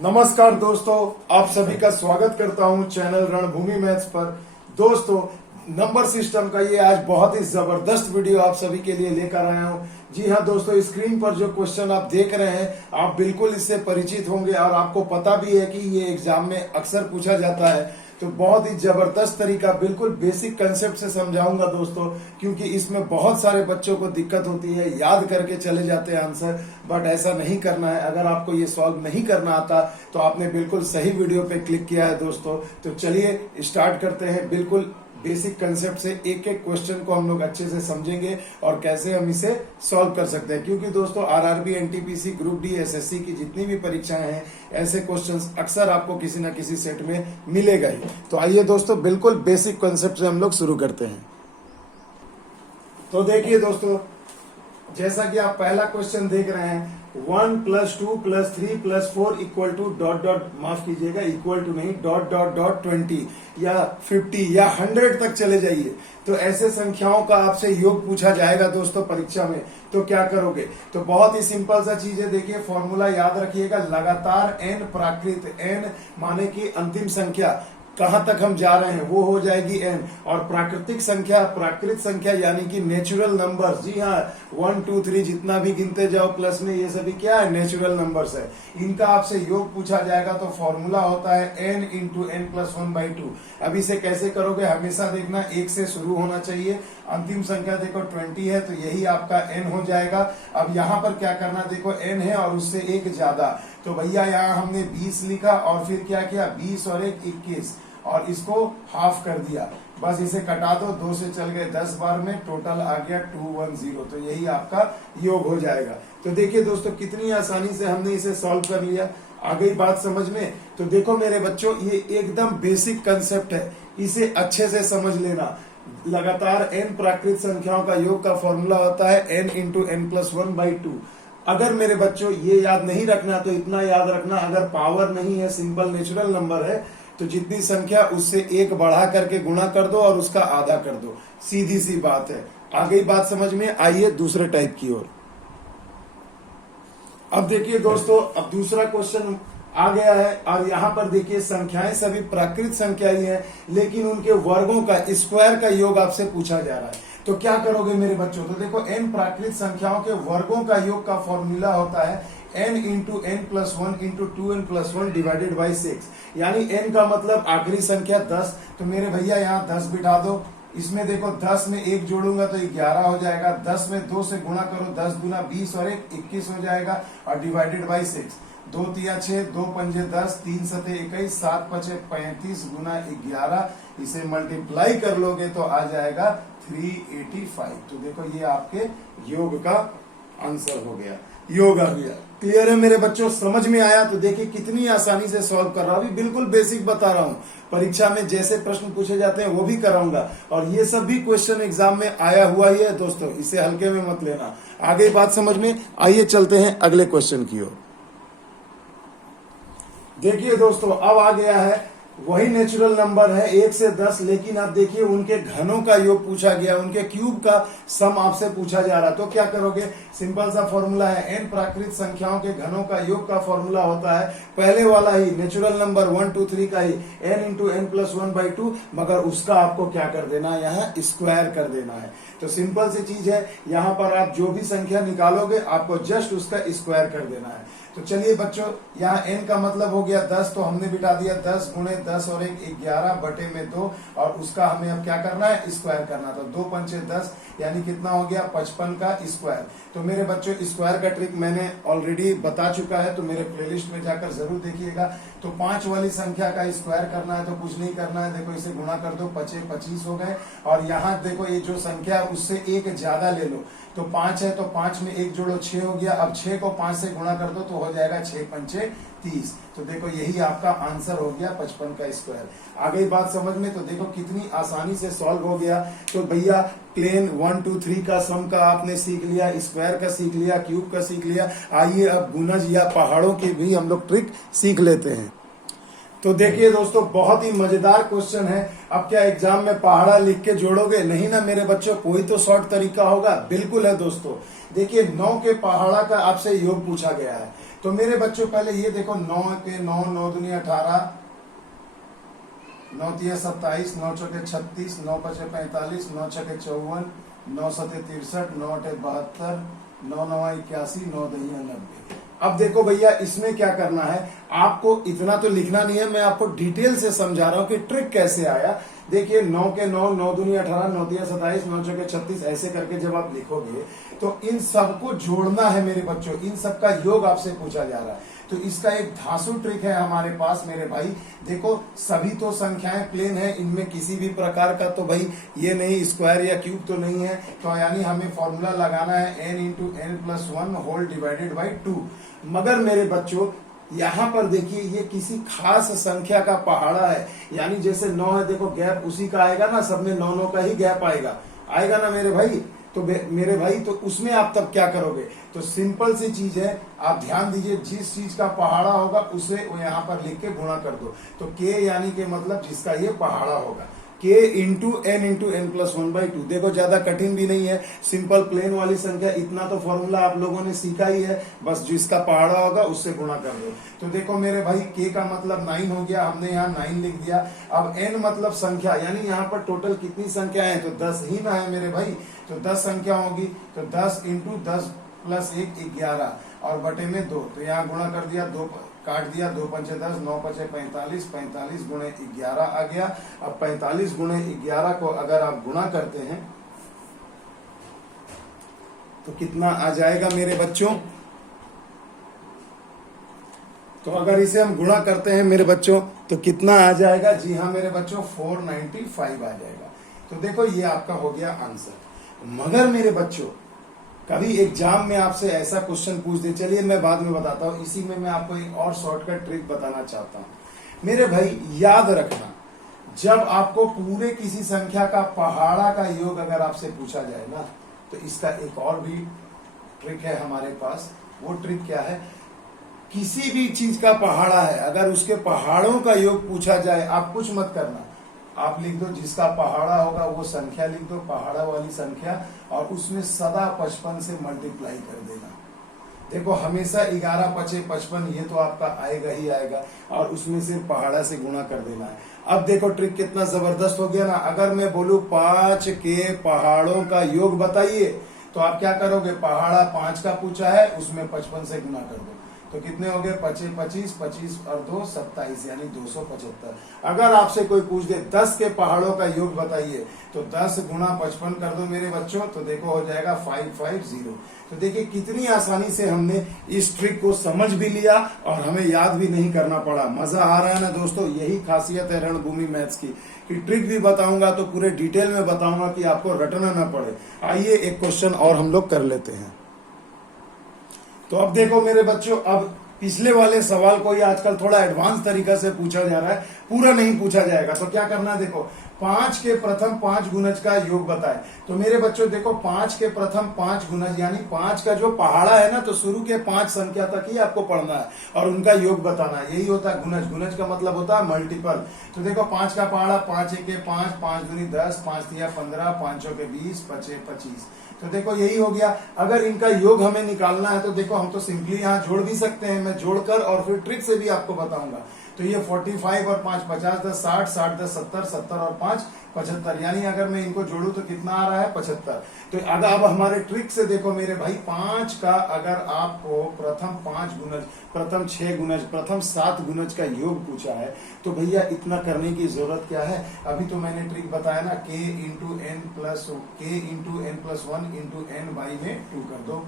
नमस्कार दोस्तों, आप सभी का स्वागत करता हूं चैनल रणभूमि मैथ्स पर। दोस्तों, नंबर सिस्टम का ये आज बहुत ही जबरदस्त वीडियो आप सभी के लिए लेकर आया हूं। जी हां दोस्तों, स्क्रीन पर जो क्वेश्चन आप देख रहे हैं, आप बिल्कुल इससे परिचित होंगे और आपको पता भी है कि ये एग्जाम में अक्सर पूछा जाता है। तो बहुत ही जबरदस्त तरीका, बिल्कुल बेसिक कंसेप्ट से समझाऊंगा दोस्तों, क्योंकि इसमें बहुत सारे बच्चों को दिक्कत होती है, याद करके चले जाते हैं आंसर, बट ऐसा नहीं करना है। अगर आपको ये सॉल्व नहीं करना आता तो आपने बिल्कुल सही वीडियो पे क्लिक किया है दोस्तों। तो चलिए स्टार्ट करते हैं। बिल्कुल बेसिक कंसेप्ट से एक एक क्वेश्चन को हम लोग अच्छे से समझेंगे और कैसे हम इसे सॉल्व कर सकते हैं, क्योंकि दोस्तों RRB, NTPC, group D, SSC की जितनी भी परीक्षाएं हैं, ऐसे क्वेश्चंस अक्सर आपको किसी न किसी सेट में मिलेगा ही। तो आइए दोस्तों, बिल्कुल बेसिक कंसेप्ट से हम लोग शुरू करते हैं। तो देखिए दोस्तों, जैसा कि आप पहला क्वेश्चन देख रहे हैं, 1 + 2 + 3 + 4 इक्वल टू डॉट डॉट, माफ कीजिएगा, इक्वल टू नहीं, डॉट डॉट डॉट 20 या 50 या 100 तक चले जाइए। तो ऐसे संख्याओं का आपसे योग पूछा जाएगा दोस्तों परीक्षा में, तो क्या करोगे? तो बहुत ही सिंपल सा चीज है। देखिए, फॉर्मूला याद रखिएगा, लगातार n प्राकृत, n माने की अंतिम संख्या, कहां तक हम जा रहे हैं वो हो जाएगी n, और प्राकृतिक संख्या, प्राकृत संख्या यानी कि नेचुरल नंबर्स। जी हाँ, 1 2 3 जितना भी गिनते जाओ प्लस में, ये सभी क्या है? नेचुरल नंबर्स है। इनका आपसे योग पूछा जाएगा। तो फॉर्मूला होता है n × n + 1/2। अब इसे कैसे करोगे? हमेशा देखना 1 से शुरू होना चाहिए। अंतिम संख्या देखो 20 है, तो यही आपका n हो जाएगा। अब यहाँ पर क्या करना, देखो n है और उससे एक ज्यादा, तो भैया यहाँ हमने 20 लिखा और फिर क्या किया, 20 और 1 21, और इसको हाफ कर दिया। बस इसे कटा दो, 2 से चल गए 10 बार में, टोटल आ गया 210। तो यही आपका योग हो जाएगा। तो देखिए दोस्तों, कितनी आसानी से हमने इसे सॉल्व कर लिया। आ गई बात समझ में? तो देखो मेरे बच्चों, ये एकदम बेसिक कंसेप्ट है, इसे अच्छे से समझ लेना। लगातार n प्राकृत संख्याओं का योग का फॉर्मूला होता है n × n + 1/2। अगर मेरे बच्चों ये याद नहीं रखना, तो इतना याद रखना, अगर पावर नहीं है, सिंपल नेचुरल नंबर है, तो जितनी संख्या उससे एक बढ़ा करके गुणा कर दो और उसका आधा कर दो। सीधी सी बात है। आ गई बात समझ में? आइए दूसरे टाइप की ओर। अब देखिए दोस्तों, अब दूसरा क्वेश्चन आ गया है, और यहाँ पर देखिए संख्याएं सभी प्राकृत संख्या ही हैं, लेकिन उनके वर्गों का, स्क्वायर का योग आपसे पूछा जा रहा है। तो क्या करोगे मेरे बच्चों? तो देखो, n प्राकृत संख्याओं के वर्गों का योग का फॉर्मूला होता है n × n + 1 × 2n + 1 divided by 6। यानी n का मतलब आखिरी संख्या 10। तो मेरे भैया यहाँ 10 बिठा दो। इसमें देखो 10 में 1 जोड़ूंगा तो 11 हो जाएगा। 10 में 2 से गुणा करो, 10 × 20 और 1 21 हो जाएगा, और डिवाइडेड बाई 6। 2 × 3 = 6, 2 × 5 = 10, 3 × 7 = 21, 7 × 5 = 35 × 11। इसे मल्टीप्लाई कर लोगे तो आ जाएगा 385। तो देखो, ये आपके योग का आंसर हो गया, योग आ गया। क्लियर है मेरे बच्चों? समझ में आया? तो देखिए कितनी आसानी से सॉल्व कर रहा हूं। अभी बिल्कुल बेसिक बता रहा हूं, परीक्षा में जैसे प्रश्न पूछे जाते हैं वो भी कराऊंगा, और ये सब भी क्वेश्चन एग्जाम में आया हुआ ही है दोस्तों, इसे हल्के में मत लेना। आगे बात समझ में? आइए चलते हैं अगले क्वेश्चन की ओर। देखिए दोस्तों, अब आ गया है, वही नेचुरल नंबर है 1 से 10, लेकिन आप देखिए उनके घनों का योग पूछा गया, उनके क्यूब का सम आपसे पूछा जा रहा है। तो क्या करोगे? सिंपल सा फॉर्मूला है, n प्राकृत संख्याओं के घनों का योग का फॉर्मूला होता है पहले वाला ही, नेचुरल नंबर 1 2 3 का ही, n × n + 1/2, मगर उसका आपको क्या कर देना है? यहाँ स्क्वायर कर देना है। तो सिंपल सी चीज है, यहाँ पर आप जो भी संख्या निकालोगे आपको जस्ट उसका स्क्वायर कर देना है। तो चलिए बच्चों, यहाँ n का मतलब हो गया 10, तो हमने बिठा दिया 10 × 10 और 1 11/2, और उसका हमें अब क्या करना है? स्क्वायर करना। तो 2 × 5 = 10, यानी कितना हो गया? 55 का स्क्वायर। तो मेरे बच्चों, स्क्वायर का ट्रिक मैंने ऑलरेडी बता चुका है, तो मेरे प्लेलिस्ट में जाकर जरूर देखिएगा। तो 5 वाली संख्या का स्क्वायर करना है तो कुछ नहीं करना है, देखो इसे गुणा कर दो, 5 × 25 हो गए, और यहाँ देखो ये जो संख्या उससे एक ज्यादा ले लो। तो 5 है, तो 5 में 1 जोड़ो, 6 हो गया। अब 6 को 5 से गुणा कर दो तो हो जाएगा 6 × 5 = 30। तो देखो यही आपका आंसर हो गया 55 का स्क्वायर। आ गई बात समझ में? तो देखो कितनी आसानी से सॉल्व हो गया। तो भैया प्लेन 1 2 3 का सम का आपने सीख लिया, स्क्वायर का सीख लिया, क्यूब का सीख लिया। आइए अब गुणज या पहाड़ों की भी हम लोग ट्रिक सीख लेते हैं। तो देखिए दोस्तों, बहुत ही मजेदार क्वेश्चन है। अब क्या एग्जाम में पहाड़ा लिख के जोड़ोगे? नहीं ना मेरे बच्चों, कोई तो शॉर्ट तरीका होगा। बिल्कुल है दोस्तों। देखिए 9 के पहाड़ा का आपसे योग पूछा गया है। तो मेरे बच्चों पहले ये देखो 9 के 9, 9 दूनी 18, 9 तिया 27, 9 चौके 36, 9 पचे 45, 9 छके 54, 9 सते 63, 9 अठे 72, 9 नवा 81, 9 दहिया 90। अब देखो भैया इसमें क्या करना है, आपको इतना तो लिखना नहीं है, मैं आपको डिटेल से समझा रहा हूं कि ट्रिक कैसे आया। देखिए 9 के 9, 9 दूनी 18, 9 तिया 27, 9 चौके 36 ऐसे करके जब आप लिखोगे तो इन सबको जोड़ना है मेरे बच्चों, इन सबका योग आपसे पूछा जा रहा है। तो इसका एक धांसू ट्रिक है हमारे पास मेरे भाई। देखो सभी तो संख्याएं प्लेन है, इनमें किसी भी प्रकार का तो भाई ये नहीं स्क्वायर या क्यूब तो नहीं है, तो यानी हमें फॉर्मूला लगाना है n into n plus 1 whole divided by 2। मगर मेरे बच्चों यहाँ पर देखिए ये किसी खास संख्या का पहाड़ा है, यानी जैसे 9 है, देखो गैप उसी का आएगा ना, सब में 9 9 का ही गैप आएगा ना मेरे भाई। तो मेरे भाई तो उसमें आप तब क्या करोगे, तो सिंपल सी चीज है, आप ध्यान दीजिए, जिस चीज का पहाड़ा होगा उसे वो यहाँ पर लिख के गुणा कर दो। तो k यानी के मतलब जिसका ये पहाड़ा होगा, k इंटू एन प्लस 1/2। देखो ज्यादा कठिन भी नहीं है, सिंपल प्लेन वाली संख्या, इतना तो फॉर्मूला आप लोगों ने सीखा ही है, बस जिसका पहाड़ा होगा उससे गुणा कर दो। तो देखो मेरे भाई k का मतलब 9 हो गया, हमने यहाँ 9 लिख दिया। अब n मतलब संख्या, यानी यहाँ पर टोटल कितनी संख्या है, तो 10 ही ना है मेरे भाई, तो 10 संख्या होगी, तो 10 इंटू 10 प्लस 1 11 और बटे में 2, तो यहाँ गुणा कर दिया, 2 काट दिया, 2 पंचे 10, 9 पचे 45, 45 गुणे 11 आ गया। अब 45 गुणे 11 को अगर आप गुणा करते हैं तो कितना आ जाएगा मेरे बच्चों, तो अगर इसे हम गुणा करते हैं मेरे बच्चों तो कितना आ जाएगा, जी हाँ मेरे बच्चों 495 आ जाएगा। तो देखो ये आपका हो गया आंसर। मगर मेरे बच्चों कभी एग्जाम में आपसे ऐसा क्वेश्चन पूछ दे, चलिए मैं बाद में बताता हूँ, इसी में मैं आपको एक और शॉर्टकट ट्रिक बताना चाहता हूँ। मेरे भाई याद रखना, जब आपको पूरे किसी संख्या का पहाड़ा का योग अगर आपसे पूछा जाए ना, तो इसका एक और भी ट्रिक है हमारे पास। वो ट्रिक क्या है, किसी भी चीज का पहाड़ा है, अगर उसके पहाड़ों का योग पूछा जाए, आप कुछ मत करना, आप लिख दो जिसका पहाड़ा होगा वो संख्या लिख दो, पहाड़ा वाली संख्या, और उसमें सदा 55 से मल्टीप्लाई कर देना। देखो हमेशा 11 पचे 55, ये तो आपका आएगा ही आएगा, और उसमें से पहाड़ा से गुणा कर देना है। अब देखो ट्रिक कितना जबरदस्त हो गया ना। अगर मैं बोलूं 5 के पहाड़ों का योग बताइए, तो आप क्या करोगे, पहाड़ा 5 का पूछा है, उसमें 55 से गुणा कर दो, तो कितने हो गए, 25 25 25 और 2 27, यानी 275। अगर आपसे कोई पूछ दे 10 के पहाड़ों का योग बताइए, तो 10 गुणा 55 कर दो मेरे बच्चों, तो देखो हो जाएगा 550। तो देखिए कितनी आसानी से हमने इस ट्रिक को समझ भी लिया और हमें याद भी नहीं करना पड़ा। मजा आ रहा है ना दोस्तों, यही खासियत है रणभूमि मैथ्स की, कि ट्रिक भी बताऊंगा तो पूरे डिटेल में बताऊंगा कि आपको रटना ना पड़े। आइए एक क्वेश्चन और हम लोग कर लेते हैं। तो अब देखो मेरे बच्चों, अब पिछले वाले सवाल को ही आजकल थोड़ा एडवांस तरीका से पूछा जा रहा है, पूरा नहीं पूछा जाएगा। तो क्या करना है, देखो 5 के प्रथम 5 गुणज का योग बताए। तो मेरे बच्चों देखो 5 के प्रथम 5 गुणज, यानी 5 का जो पहाड़ा है ना, तो शुरू के 5 संख्या तक ही आपको पढ़ना है और उनका योग बताना है, यही होता है गुणज। गुणज का मतलब होता है मल्टीपल। तो देखो 5 का पहाड़ा 5 1 5, 5 दूनी 10, 5 तिया 15, 5 चौके 20, 5 25। तो देखो यही हो गया। अगर इनका योग हमें निकालना है तो देखो हम तो सिंपली यहाँ जोड़ भी सकते हैं, मैं जोड़कर और फिर ट्रिक से भी आपको बताऊंगा। तो ये 45 और 5 50 10 60, 60 10 70, 70 और 5 75, यानी अगर मैं इनको जोड़ू तो कितना आ रहा है 75। तो अगर अब हमारे ट्रिक से देखो मेरे भाई, 5 का अगर आपको प्रथम 5 गुणज, प्रथम 6 गुणज, प्रथम 7 गुणज का योग पूछा है, तो भैया इतना करने की जरूरत क्या है। अभी तो मैंने ट्रिक बताया ना, k into n plus 1 into n by में 2 कर दो।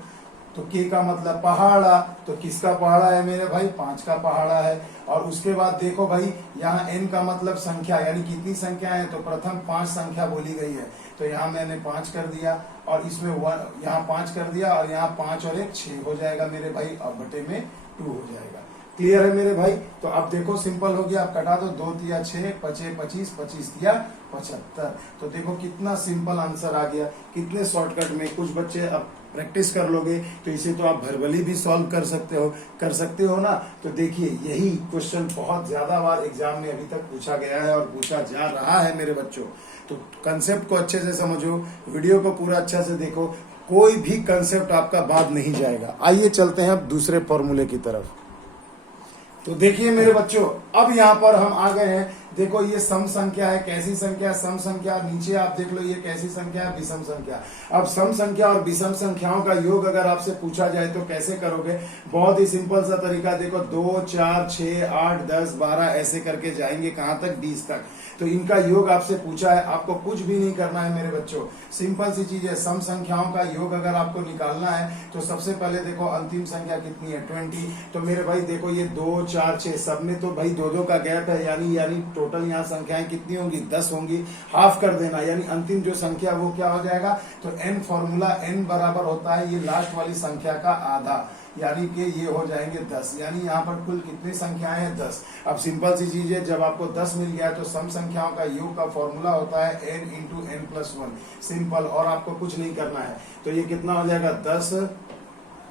तो k का मतलब पहाड़ा, तो किसका पहाड़ा है मेरे भाई, 5 का पहाड़ा है। और उसके बाद देखो भाई यहाँ n का मतलब संख्या, यानी कितनी संख्या है, तो प्रथम 5 संख्या बोली गई है, तो यहाँ मैंने 5 कर दिया और इसमें यहाँ 5 कर दिया और यहाँ 5 और 1 6 हो जाएगा मेरे भाई, और बटे में 2 हो जाएगा। क्लियर है मेरे भाई। तो अब देखो सिंपल हो गया, अब कटा दो, 2 तिया 6, 5 25, 25 तिया 75। तो देखो कितना सिंपल आंसर आ गया, कितने शॉर्टकट में। कुछ बच्चे अब प्रैक्टिस कर लोगे तो इसे तो आप वर्बली भी सॉल्व कर सकते हो ना। तो देखिए यही क्वेश्चन बहुत ज्यादा बार एग्जाम में अभी तक पूछा गया है और पूछा जा रहा है मेरे बच्चों। तो कंसेप्ट को अच्छे से समझो, वीडियो को पूरा अच्छा से देखो, कोई भी कंसेप्ट आपका बाद नहीं जाएगा। आइए चलते हैं अब दूसरे फॉर्मूले की तरफ। तो देखिए मेरे बच्चों, अब यहाँ पर हम आ गए हैं। देखो ये सम संख्या है, कैसी संख्या? सम संख्या। नीचे आप देख लो ये कैसी संख्या है? विषम संख्या। अब सम संख्या और विषम संख्याओं का योग अगर आपसे पूछा जाए तो कैसे करोगे? बहुत ही सिंपल सा तरीका। देखो 2, 4, 6, 8, 10, 12 ऐसे करके जाएंगे कहां तक? 20 तक। तो इनका योग आपसे पूछा है, आपको कुछ भी नहीं करना है मेरे बच्चों। सिंपल सी चीज है, सम संख्याओं का योग अगर आपको निकालना है तो सबसे पहले देखो अंतिम संख्या कितनी है? 20। तो मेरे भाई देखो ये 2, 4, 6 सब में तो भाई 2-2 का गैप है, यानी टोटल यहाँ संख्याएं कितनी होंगी? 10 होंगी। हाफ कर देना, यानी अंतिम जो संख्या वो क्या हो जाएगा? तो n फॉर्मूला n बराबर होता है ये लास्ट वाली संख्या का आधा, यानी कि ये हो जाएंगे 10। यानी यहाँ पर कुल कितनी संख्याएं हैं? 10। अब सिंपल सी चीज है, जब आपको 10 मिल गया तो सम संख्याओं का योग का फॉर्मूला होता है n into n plus 1। Simple, और आपको कुछ नहीं करना है। तो ये कितना हो जाएगा? 10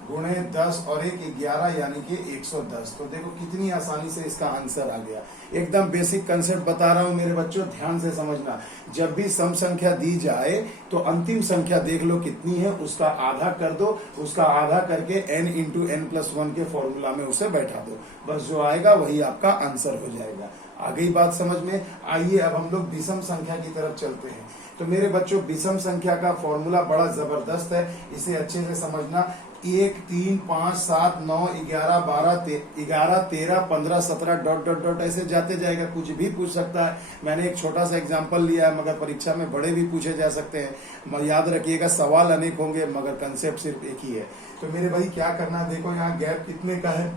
गुणे 10 और 1 11, यानी कि 110। तो देखो कितनी आसानी से इसका आंसर आ गया। एकदम बेसिक कंसेप्ट बता रहा हूं मेरे बच्चों, ध्यान से समझना। जब भी सम संख्या दी जाए तो अंतिम संख्या देख लो कितनी है, उसका आधा कर दो, उसका आधा करके n इंटू n प्लस 1 के फॉर्मूला में उसे बैठा दो, बस जो आएगा वही आपका आंसर हो जाएगा। आ गई बात समझ में? आइए अब हम लोग विषम संख्या की तरफ चलते हैं। तो मेरे बच्चों विषम संख्या का फॉर्मूला बड़ा जबरदस्त है, इसे अच्छे से समझना। 1, 3, 5, 7, 9, 11, 12, 13, 15, 17 डॉट डॉट डॉट ऐसे जाते जाएगा। कुछ भी पूछ सकता है। मैंने एक छोटा सा एग्जांपल लिया है, मगर परीक्षा में बड़े भी पूछे जा सकते हैं। याद रखिएगा सवाल अनेक होंगे मगर कंसेप्ट सिर्फ एक ही है। तो मेरे भाई क्या करना, देखो यहाँ गैप कितने का है?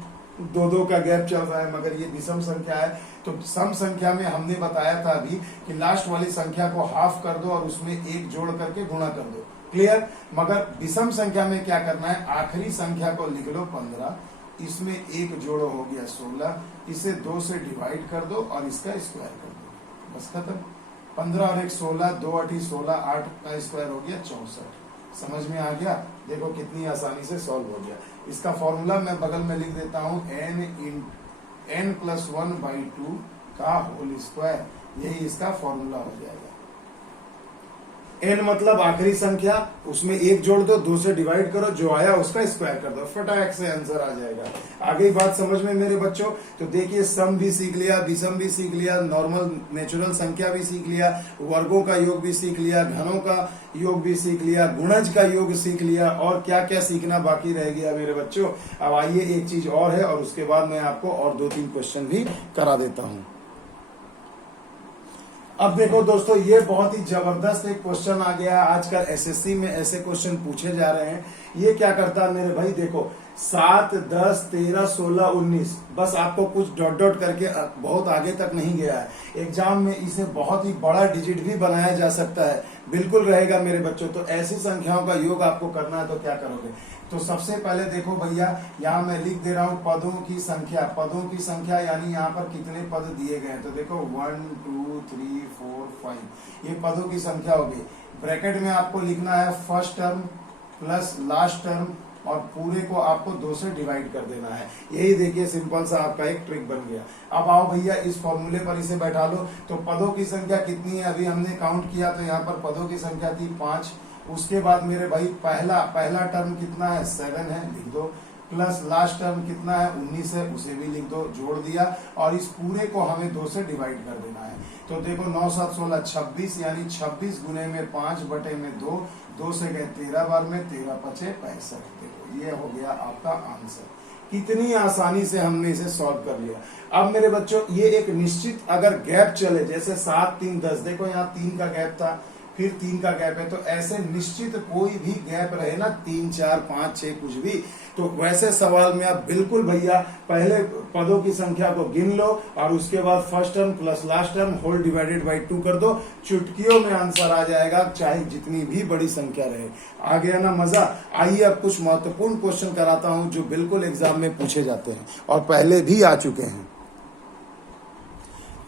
2-2 का गैप चल रहा है, मगर ये विषम संख्या है। तो सम संख्या में हमने बताया था अभी कि लास्ट वाली संख्या को हाफ कर दो और उसमें 1 जोड़ करके गुणा कर दो। क्लियर? मगर विषम संख्या में क्या करना है? आखिरी संख्या को लिख लो 15, इसमें 1 जोड़ो हो गया 16, इसे 2 से डिवाइड कर दो और इसका स्क्वायर कर दो, बस खत्म। 15 और 1 16, 2 8 16, 8 का स्क्वायर हो गया 64। समझ में आ गया? देखो कितनी आसानी से सॉल्व हो गया। इसका फॉर्मूला मैं बगल में लिख देता हूं, n प्लस 1/2 का होल स्क्वायर। यही इसका फॉर्मूला हो जाएगा। n मतलब आखिरी संख्या, उसमें 1 जोड़ दो, 2 से डिवाइड करो, जो आया उसका स्क्वायर कर दो, फटाक से आंसर आ जाएगा। आ गई बात समझ में मेरे बच्चों? तो देखिए सम भी सीख लिया, विषम भी सीख लिया, नॉर्मल नेचुरल संख्या भी सीख लिया, वर्गों का योग भी सीख लिया, घनों का योग भी सीख लिया, गुणज का योग सीख लिया, और क्या क्या सीखना बाकी रह गया मेरे बच्चों। अब आइए एक चीज और है, और उसके बाद मैं आपको और 2-3 क्वेश्चन भी करा देता हूं। अब देखो दोस्तों, ये बहुत ही जबरदस्त एक क्वेश्चन आ गया है। आजकल एसएससी में ऐसे क्वेश्चन पूछे जा रहे हैं। ये क्या करता है मेरे भाई? देखो 7, 10, 13, 16, 19, बस आपको कुछ डॉट डॉट करके बहुत आगे तक नहीं गया है। एग्जाम में इसे बहुत ही बड़ा डिजिट भी बनाया जा सकता है, बिल्कुल रहेगा मेरे बच्चों। तो ऐसी संख्याओं का योग आपको करना है तो क्या करोगे? तो सबसे पहले देखो भैया, यहाँ मैं लिख दे रहा हूँ पदों की संख्या। पदों की संख्या यानी यहाँ पर कितने पद दिए गए हैं? तो देखो 1, 2, 3, 4, 5, ये पदों की संख्या होगी। ब्रैकेट में आपको लिखना है first term plus last term, और पूरे को आपको 2 से डिवाइड कर देना है। यही देखिए सिंपल सा आपका एक ट्रिक बन गया। अब आओ भैया इस फॉर्मूले पर इसे बैठा लो। तो पदों की संख्या कितनी है? अभी हमने काउंट किया तो यहाँ पर पदों की संख्या थी 5। उसके बाद मेरे भाई पहला टर्म कितना है? 7 है, लिख दो। प्लस लास्ट टर्म कितना है? 19 है, उसे भी लिख दो, जोड़ दिया। और इस पूरे को हमें 2 से डिवाइड कर देना है। तो देखो 9, 7, 16, 26, यानी 26 गुने में 5/2, 2 से गए 13 बार में, 13 5 65। देखो ये हो गया आपका आंसर। कितनी आसानी से हमने इसे सॉल्व कर लिया। अब मेरे बच्चों ये एक निश्चित अगर गैप चले, जैसे 7, 3, 10, देखो यहाँ 3 का गैप था, फिर 3 का गैप है, तो ऐसे निश्चित कोई भी गैप रहे ना, 3, 4, 5, 6 कुछ भी, तो वैसे सवाल में आप बिल्कुल भैया पहले पदों की संख्या को गिन लो और उसके बाद first term plus last term whole divided by 2 कर दो। चुटकियों में आंसर आ जाएगा, चाहे जितनी भी बड़ी संख्या रहे। आ गया ना मजा? आइए अब कुछ महत्वपूर्ण क्वेश्चन कराता हूं जो बिल्कुल एग्जाम में पूछे जाते हैं और पहले भी आ चुके हैं।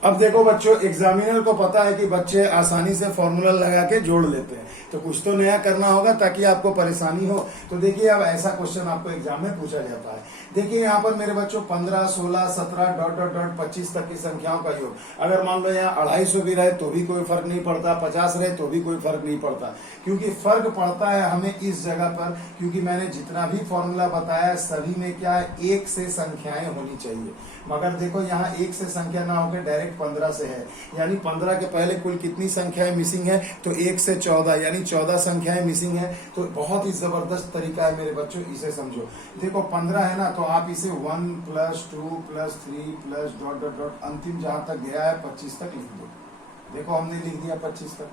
अब देखो बच्चों, एग्जामिनर को पता है कि बच्चे आसानी से फॉर्मूला लगा के जोड़ लेते हैं, तो कुछ तो नया करना होगा ताकि आपको परेशानी हो। तो देखिए, अब ऐसा क्वेश्चन आपको एग्जाम में पूछा जाता है। देखिए यहाँ पर मेरे बच्चों 15, 16, 17 डॉट डॉट डॉट 25 तक की संख्याओं का योग, अगर मान लो यहाँ 250 भी रहे तो भी कोई फर्क नहीं पड़ता, 50 रहे तो भी कोई फर्क नहीं पड़ता, क्योंकि फर्क पड़ता है हमें इस जगह पर, क्योंकि मैंने जितना भी फॉर्मूला बताया सभी में क्या है, एक से संख्याएं होनी चाहिए। मगर देखो यहाँ एक से संख्या ना होकर डायरेक्ट 15 से है, यानी 15 के पहले कुल कितनी संख्याएं मिसिंग है, तो 1 से 14 यानी 14 संख्याएं मिसिंग है। तो बहुत ही जबरदस्त तरीका है मेरे बच्चों, इसे समझो। देखो 15 है ना, तो आप इसे 1 + 2 + 3 + डॉट डॉट डॉट अंतिम जहां तक गया है 25 तक लिख दो। देखो हमने लिख दिया 25 तक।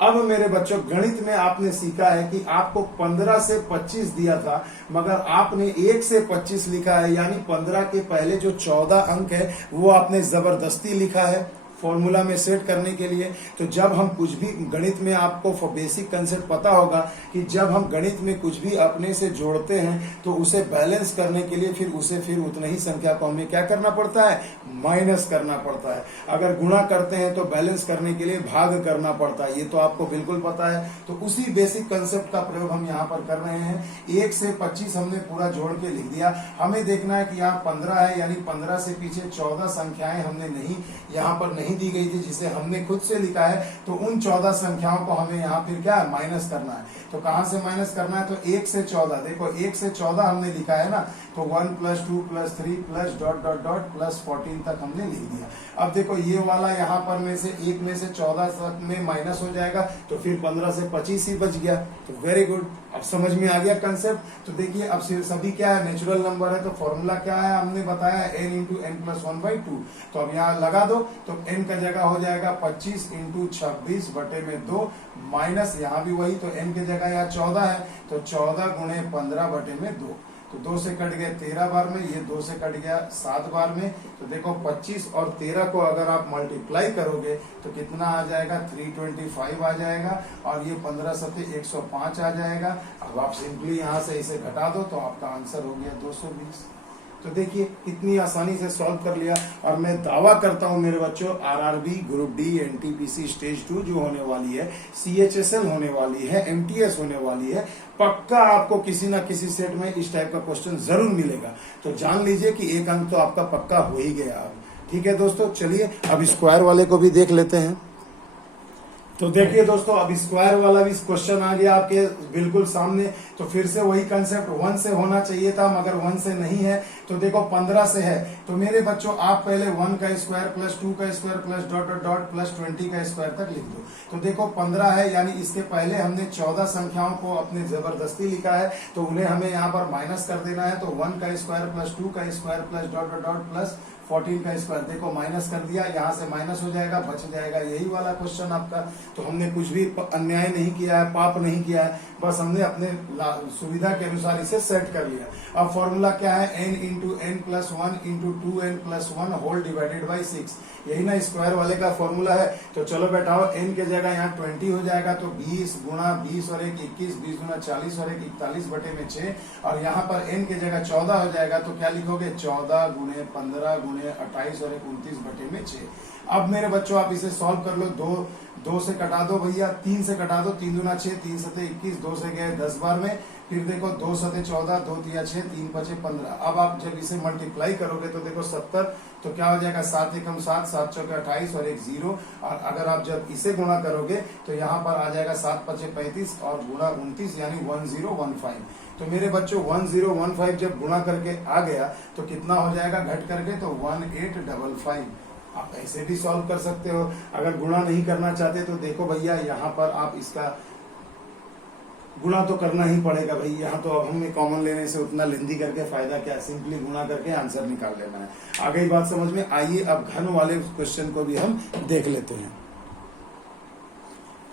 अब मेरे बच्चों, गणित में आपने सीखा है कि आपको 15 से 25 दिया था, मगर आपने 1 से 25 लिखा है, यानी 15 के पहले जो 14 अंक है वो आपने जबरदस्ती लिखा है फॉर्मूला में सेट करने के लिए। तो जब हम कुछ भी गणित में, आपको बेसिक कंसेप्ट पता होगा कि जब हम गणित में कुछ भी अपने से जोड़ते हैं तो उसे बैलेंस करने के लिए फिर उतना ही संख्या को हमें क्या करना पड़ता है, माइनस करना पड़ता है। अगर गुणा करते हैं तो बैलेंस करने के लिए भाग करना पड़ता है, ये तो आपको बिल्कुल पता है। तो उसी बेसिक कंसेप्ट का प्रयोग हम यहाँ पर कर रहे हैं। 1 से 25 हमने पूरा जोड़ के लिख दिया। हमें देखना है कि यहाँ 15 है, यानी 15 से पीछे 14 संख्याएं हमने नहीं, यहाँ पर नहीं दी गई थी, जिसे हमने खुद से लिखा है। तो उन 14 संख्याओं को हमें यहाँ फिर क्या माइनस करना है। तो कहां से माइनस करना है, तो 1 से 14, देखो 1 से 14 हमने लिखा है ना, तो 1 + 2 + 3 + डॉट डॉट डॉट +14 तक हमने लिख दिया। अब देखो ये वाला यहाँ पर में से 1 में से 14 तक में माइनस हो जाएगा, तो फिर 15 से 25 ही बच गया। तो वेरी गुड, अब समझ में आ गया कंसेप्ट। तो देखिए अब सभी क्या है, नेचुरल नंबर है, तो फॉर्मूला क्या है हमने बताया, n × n + 1/2। तो अब यहाँ लगा दो, तो n का जगह हो जाएगा 25 × 26/2 माइनस यहाँ भी वही, तो n की जगह यहाँ 14 है, तो 14 × 15/2। तो 2 से कट गया 13 बार में, ये 2 से कट गया 7 बार में। तो देखो 25 और 13 को अगर आप मल्टीप्लाई करोगे तो कितना आ जाएगा, 325 आ जाएगा, और ये 15 × 105 आ जाएगा। अब आप सिंपली यहाँ से इसे घटा दो तो आपका आंसर हो गया 220। तो देखिए कितनी आसानी से सॉल्व कर लिया। और मैं दावा करता हूं मेरे बच्चों, RRB, group D, NTPC stage 2 जो होने वाली है, सीएचएसएल होने वाली है, एमटीएस होने वाली है, पक्का आपको किसी ना किसी सेट में इस टाइप का क्वेश्चन जरूर मिलेगा। तो जान लीजिए कि 1 अंक तो आपका पक्का हो ही गया अब। ठीक है दोस्तों, चलिए अब स्क्वायर वाले को भी देख लेते हैं। तो देखिए दोस्तों, अब स्क्वायर वाला भी क्वेश्चन आ गया आपके बिल्कुल सामने। तो फिर से वही कंसेप्ट, 1 से होना चाहिए था, मगर 1 से नहीं है। तो देखो 15 से है, तो मेरे बच्चों आप पहले 1 का स्क्वायर + 2 का स्क्वायर + डॉट डॉट डॉट +20 का स्क्वायर तक लिख दो। तो देखो 15 है, यानी इसके पहले हमने 14 संख्याओं को अपने जबरदस्ती लिखा है, तो उन्हें हमें यहाँ पर माइनस कर देना है। तो 1 का स्क्वायर + 2 का स्क्वायर + डॉट डॉट डॉट +14 का स्क्वायर, देखो माइनस कर दिया, यहाँ से माइनस हो जाएगा, बच जाएगा यही वाला क्वेश्चन आपका। तो हमने कुछ भी अन्याय नहीं किया है, पाप नहीं किया है, बस हमने अपने सुविधा के अनुसार इसे सेट कर लिया। अब फॉर्मूला क्या है, n × n + 1 × 2n + 1 whole divided by 6, यही ना स्क्वायर वाले का फॉर्मूला है। तो चलो बैठाओ, n के जगह यहाँ 20 हो जाएगा, तो 20 × 20 और 1 21, 20 × 40 और 1 41/6, और यहाँ पर n के जगह 14 हो जाएगा, तो क्या लिखोगे, 14 × 15 × 28 और 1 29/6। अब मेरे बच्चों आप इसे सॉल्व कर लो, 2 से कटा दो भैया, 3 से कटा दो, 3 दूना 6, 3 7 21, 2 से गए 10 बार में। फिर देखो 2 7 14, 2 3 6, 3 5 15। अब आप जब इसे मल्टीप्लाई करोगे तो देखो 70, तो क्या हो जाएगा, 7 × 7, 7 × 28 और 1 0। और अगर आप जब इसे गुणा करोगे तो यहाँ पर आ जाएगा 7 × 5 35 और गुणा 29, यानी 1015। तो मेरे बच्चों 1015 जब गुणा करके आ गया तो कितना हो जाएगा घट करके, तो 1855। आप ऐसे भी सॉल्व कर सकते हो। अगर गुणा नहीं करना चाहते तो देखो भैया, यहाँ पर आप इसका गुणा तो करना ही पड़ेगा भाई, यहाँ तो अब हमें कॉमन लेने से उतना लेंदी करके फायदा क्या, सिंपली गुणा करके आंसर निकाल लेना है। आ गई बात समझ में। आइए अब घन वाले क्वेश्चन को भी हम देख लेते हैं।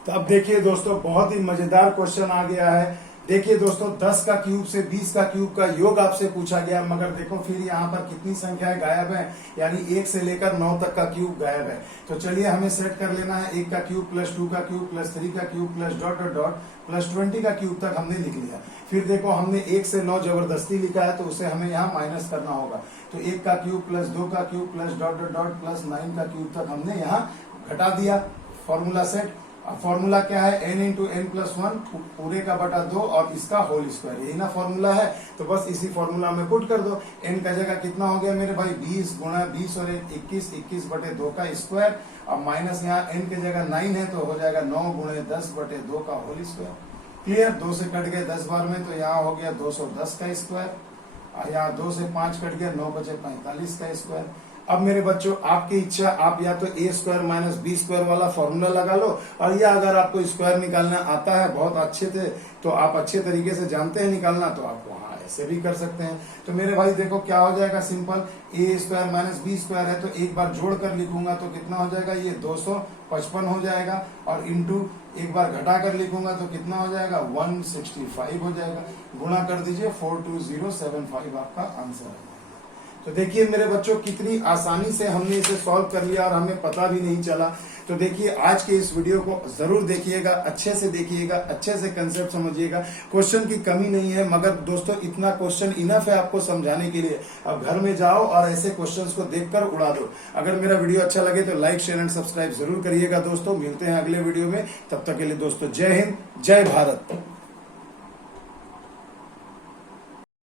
तो अब देखिए दोस्तों, बहुत ही मजेदार क्वेश्चन आ गया है। देखिए दोस्तों 10 का क्यूब से 20 का क्यूब का योग आपसे पूछा गया, मगर देखो फिर यहाँ पर कितनी संख्याएं गायब है, यानी 1 से लेकर 9 तक का क्यूब गायब है। तो चलिए हमें सेट कर लेना है 1 का क्यूब प्लस 2 का क्यूब प्लस 3 का cube plus dot dot dot plus 20 का क्यूब तक हमने लिख लिया। फिर देखो हमने 1 से 9 जबरदस्ती लिखा है, तो उसे हमें यहाँ माइनस करना होगा। तो 1 का क्यूब प्लस 2 का cube plus dot dot dot plus 9 का क्यूब तक हमने यहाँ घटा दिया। Formula set. अब फॉर्मूला क्या है, n इंटू एन प्लस 1 पूरे का बटा 2 और इसका होल स्क्वायर, यही ना फॉर्मूला है। तो बस इसी फॉर्मूला में पुट कर दो। n का जगह कितना हो गया मेरे भाई 20 गुणा 20 और 21, 21 बटे 2 का स्क्वायर। अब माइनस यहाँ n की जगह 9 है, तो हो जाएगा 9 गुणे 10 बटे 2 का होल स्क्वायर। क्लियर, 2 से कट गए 10 बार में, तो यहाँ हो गया 210 का स्क्वायर। यहाँ 2 से 5 कट गया, 9 बचे 45 का स्क्वायर। अब मेरे बच्चों आपकी इच्छा, आप या तो ए स्क्वायर माइनस बी स्क्वायर वाला फॉर्मूला लगा लो, और या अगर आपको स्क्वायर निकालना आता है बहुत अच्छे से, तो आप अच्छे तरीके से जानते हैं निकालना, तो आप वहां ऐसे भी कर सकते हैं। तो मेरे भाई देखो क्या हो जाएगा, सिंपल ए स्क्वायर माइनस बी स्क्वायर है, तो एक बार जोड़ कर लिखूंगा तो कितना हो जाएगा, ये 255 हो जाएगा, और इंटू एक बार घटा कर लिखूंगा तो कितना हो जाएगा 165 हो जाएगा। गुणा कर दीजिए 42075 आपका आंसर है। तो देखिए मेरे बच्चों कितनी आसानी से हमने इसे सॉल्व कर लिया और हमें पता भी नहीं चला। तो देखिए आज के इस वीडियो को जरूर देखिएगा, अच्छे से देखिएगा, अच्छे से कंसेप्ट समझिएगा। क्वेश्चन की कमी नहीं है, मगर दोस्तों इतना क्वेश्चन इनफ है आपको समझाने के लिए। अब घर में जाओ और ऐसे क्वेश्चंस को देखकर उड़ा दो। अगर मेरा वीडियो अच्छा लगे तो लाइक शेयर एंड सब्सक्राइब जरूर करिएगा दोस्तों। मिलते हैं अगले वीडियो में, तब तक के लिए दोस्तों जय हिंद, जय भारत।